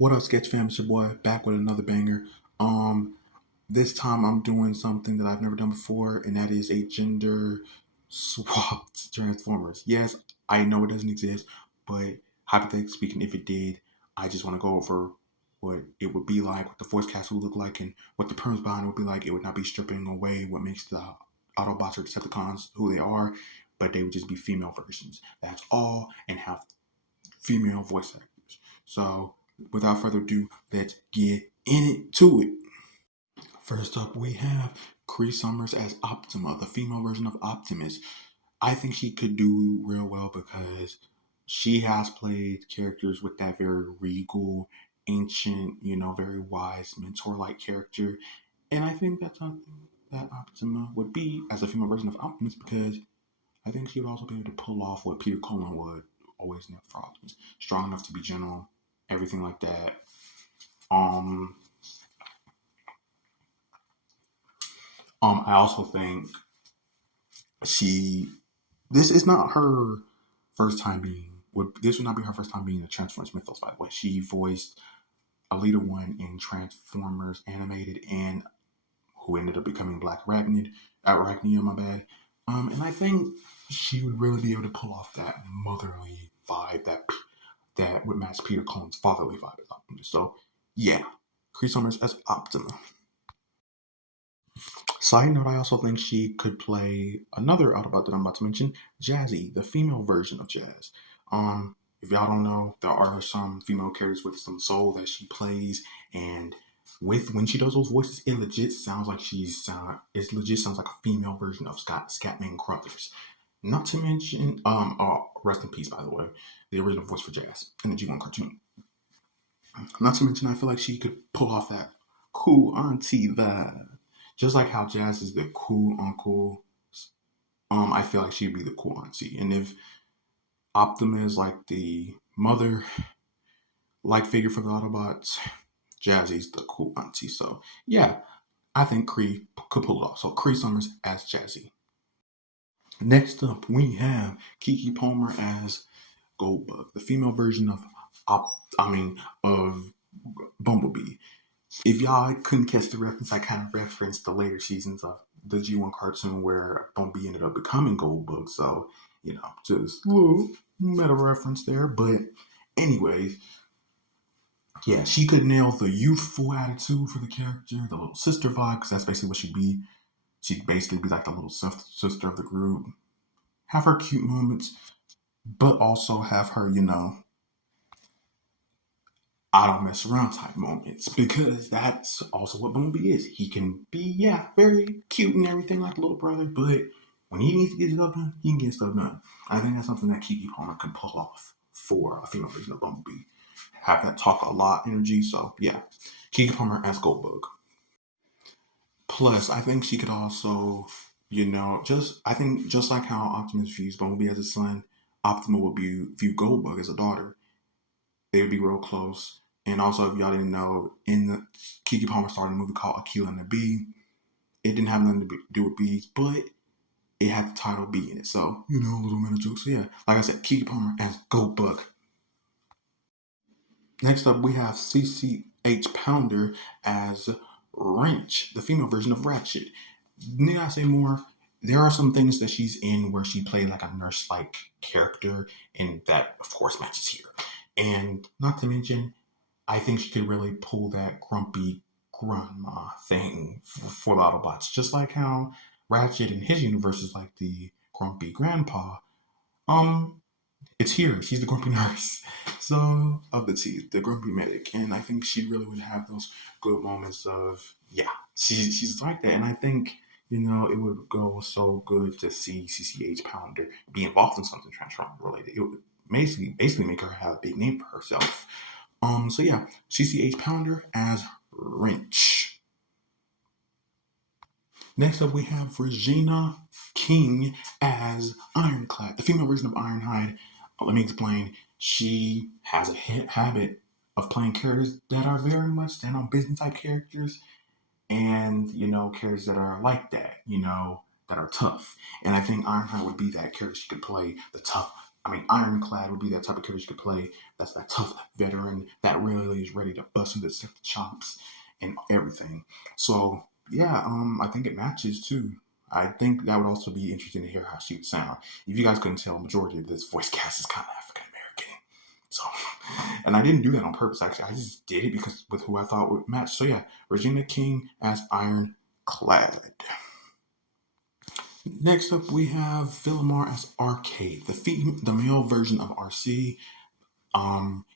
What up, Sketch Fam? It's your boy back with another banger. Um, this time I'm doing something that I've never done before, and that is a gender swapped Transformers. Yes, I know it doesn't exist, but hypothetically speaking, if it did, I just want to go over what it would be like, what the voice cast would look like, and what the premise behind it would be like. It would not be stripping away what makes the Autobots or Decepticons who they are, but they would just be female versions. That's all, and have female voice actors. So, without further ado, let's get into it. First up, we have Cree Summers as Optima, the female version of Optimus. I think she could do real well because she has played characters with that very regal, ancient, very wise mentor-like character, and I think that's something that Optima would be as a female version of Optimus because I think she would also be able to pull off what Peter Cullen would always need for Optimus. Strong enough to be gentle, everything like that. Um, I also think she. This is not her first time being. This would not be her first time being a Transformers mythos. By the way, she voiced Alita One in Transformers animated, and who ended up becoming Black Arachnid. Arachnia, my bad. And I think she would really be able to pull off that motherly vibe that would match Peter Cullen's fatherly vibe as Optimus. So, yeah, Cree Summers as Optima. Side note, I also think she could play another Autobot that I'm about to mention, Jazzy, the female version of Jazz. If y'all don't know, there are some female characters with some soul that she plays, and when she does those voices, it legit sounds like it legit sounds like a female version of Scatman Crothers. Not to mention, rest in peace, by the way, the original voice for Jazz in the G1 cartoon. Not to mention, I feel like she could pull off that cool auntie vibe. Just like how Jazz is the cool uncle, I feel like she'd be the cool auntie. And if Optima is like the mother like figure for the Autobots, Jazzy's the cool auntie. So yeah, I think Kree could pull it off. So Kree Summers as Jazzy. Next up, we have Kiki Palmer as Goldbug, the female version of of Bumblebee. If y'all couldn't catch the reference, I kind of referenced the later seasons of the G1 cartoon where Bumblebee ended up becoming Goldbug. So, just a little meta reference there. But, anyways, yeah, she could nail the youthful attitude for the character, the little sister vibe, because that's basically what she'd be. She'd basically be like the little sister of the group. Have her cute moments, but also have her, I don't mess around type moments because that's also what Bumblebee is. He can be, yeah, very cute and everything like a little brother, but when he needs to get stuff done, he can get stuff done. I think that's something that Kiki Palmer can pull off for a female version of Bumblebee. Have that talk a lot energy, so yeah. Kiki Palmer as Goldbug. Plus, I think she could also, I think just like how Optimus views Bumblebee as a son, Optima would view Goldbug as a daughter. They would be real close. And also, if y'all didn't know, in the Kiki Palmer started a movie called Aquila and the Bee. It didn't have nothing to do with bees, but it had the title Bee in it. So, a little meta joke. So, yeah, like I said, Kiki Palmer as Goldbug. Next up, we have CCH Pounder as Wrench, the female version of Ratchet. Need I say more? There are some things that she's in where she played like a nurse-like character, and that, of course, matches here. And not to mention, I think she could really pull that grumpy grandma thing for the Autobots, just like how Ratchet in his universe is like the grumpy grandpa. Um, it's here. She's the grumpy nurse. So of the two, the grumpy medic, and I think she really would have those good moments of yeah, she's like that, and I think it would go so good to see CCH Pounder be involved in something Transformer related. It would basically make her have a big name for herself. So yeah, CCH Pounder as Wrench. Next up, we have Regina King as Ironclad, the female version of Ironhide. Let me explain. She has a habit of playing characters that are very much stand on business type characters, and characters that are like that, that are tough. And I think Ironhide would be that character. She could play the tough I mean, Ironclad would be that type of character you could play. That's that tough veteran that really is ready to bust into the chops and everything. So yeah, I think it matches too. I think that would also be interesting to hear how she would sound. If you guys couldn't tell, majority of this voice cast is kind of African American. So, and I didn't do that on purpose. Actually, I just did it because with who I thought would match. So yeah, Regina King as Ironclad. Next up, we have Philomar as Arcade, the male version of RC.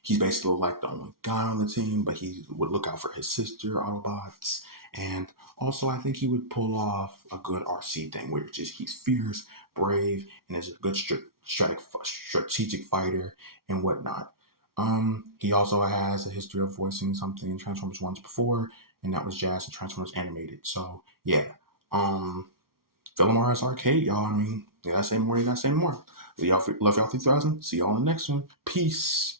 He's basically like the only guy on the team, but he would look out for his sister Autobots, and also I think he would pull off a good RC thing, which is he's fierce, brave, and is a good strategic fighter and whatnot. He also has a history of voicing something in Transformers once before, and that was Jazz in Transformers Animated. So yeah, um, Philomar's Arcade, y'all. I mean, you gotta say more, you gotta say more. Love y'all 3000. See y'all in the next one. Peace.